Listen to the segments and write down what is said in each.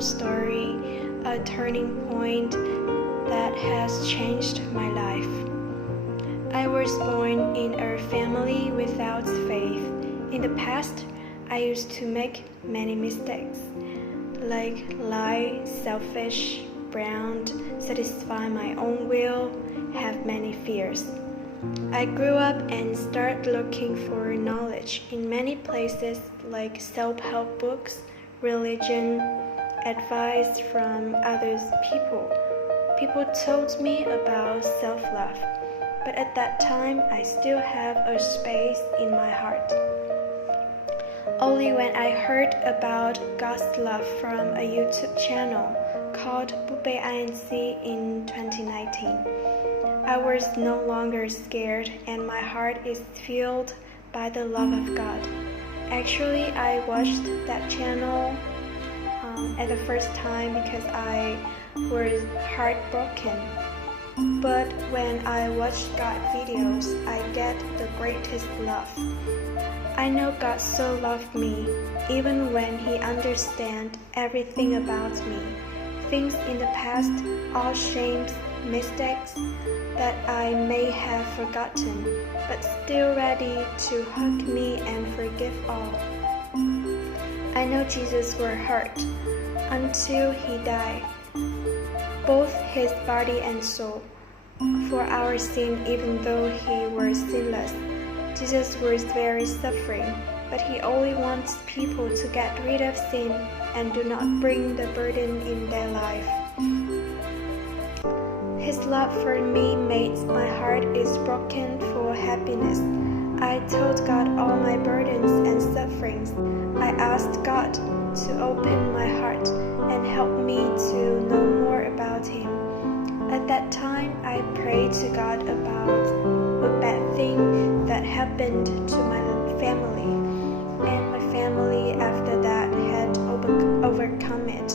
personal story, a turning point that has changed my life. I was born in a family without faith. In the past, I used to make many mistakes, like lie, selfish, brand, satisfy my own will, have many fears. I grew up and started looking for knowledge in many places like self-help books, religion, advice from other people. People told me about self-love, but at that time I still have a space in my heart. Only when I heard about God's love from a YouTube channel called INC in 2019, I was no longer scared and my heart is filled by the love of God. Actually, I watched that channel at the first time because I was heartbroken. But when I watch God videos, I get the greatest love. I know God so loved me, even when He understands everything about me. Things in the past, all shames, mistakes that I may have forgotten, but still ready to hug me and forgive all. I know Jesus was hurt until He died, both His body and soul, for our sin even though He was sinless. Jesus was very suffering, but He only wants people to get rid of sin and do not bring the burden in their life. His love for me makes my heart is broken for happiness. I told God all my burdens and sufferings. I asked God to open my heart and help me to know more about Him. At that time, I prayed to God about a bad thing that happened to my family, and my family after that had overcome it.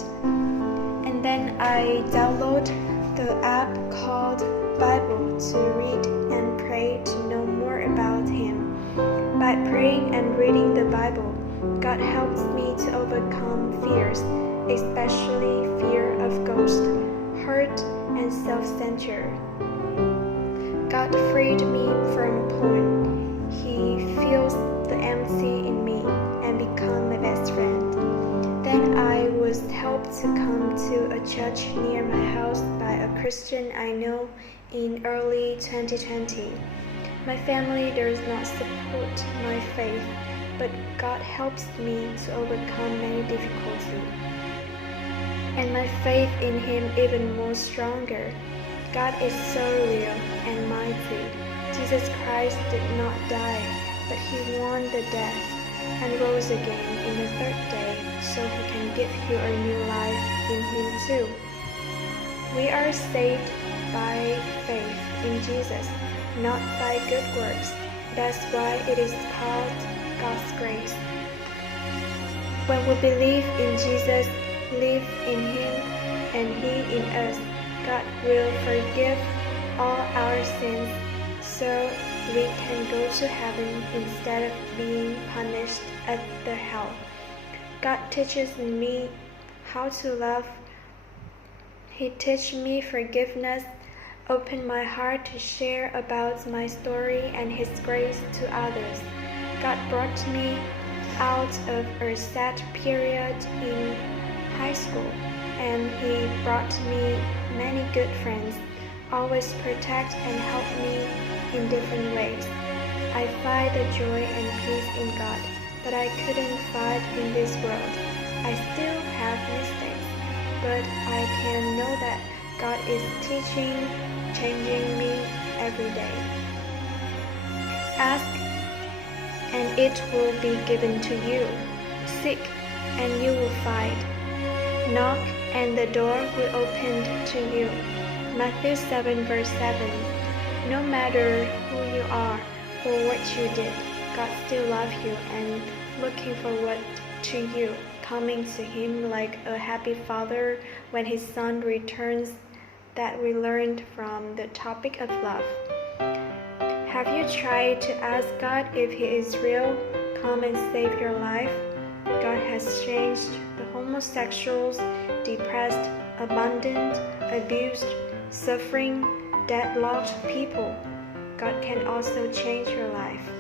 And then I downloaded the app called Bible to read and pray to know more about Him. By praying and reading the Bible, God helps me to overcome fears, especially fear of ghosts, hurt, and self-censure. God freed me from porn. He fills the empty in me and become my best friend. Then I was helped to come to a church near my house by a Christian I know in early 2020. My family does not support my faith, but God helps me to overcome many difficulties, and my faith in Him even more stronger. God is so real and mighty. Jesus Christ did not die, but He won the death and rose again in the third day, so He can give you a new life in Him too. We are saved by faith in Jesus, not by good works. That's why it is called God's grace. When we believe in Jesus, live in Him, and He in us, God will forgive all our sins, so we can go to heaven instead of being punished at the hell. God teaches me how to love. He teaches me forgiveness, opened my heart to share about my story and His grace to others. God brought me out of a sad period in high school, and He brought me many good friends, always protect and help me in different ways. I find the joy and peace in God that I couldn't find in this world. I still have mistakes, but I can know that God is teaching, changing me every day. Ask, and it will be given to you. Seek, and you will find. Knock, and the door will open to you. Matthew 7 verse 7. No matter who you are or what you did, God still loves you and looking forward to you coming to Him like a happy father when His son returns. That we learned from the topic of love. Have you tried to ask God if He is real, come and save your life? God has changed the whole homosexuals, depressed, abandoned, abused, suffering, deadlocked people. God can also change your life.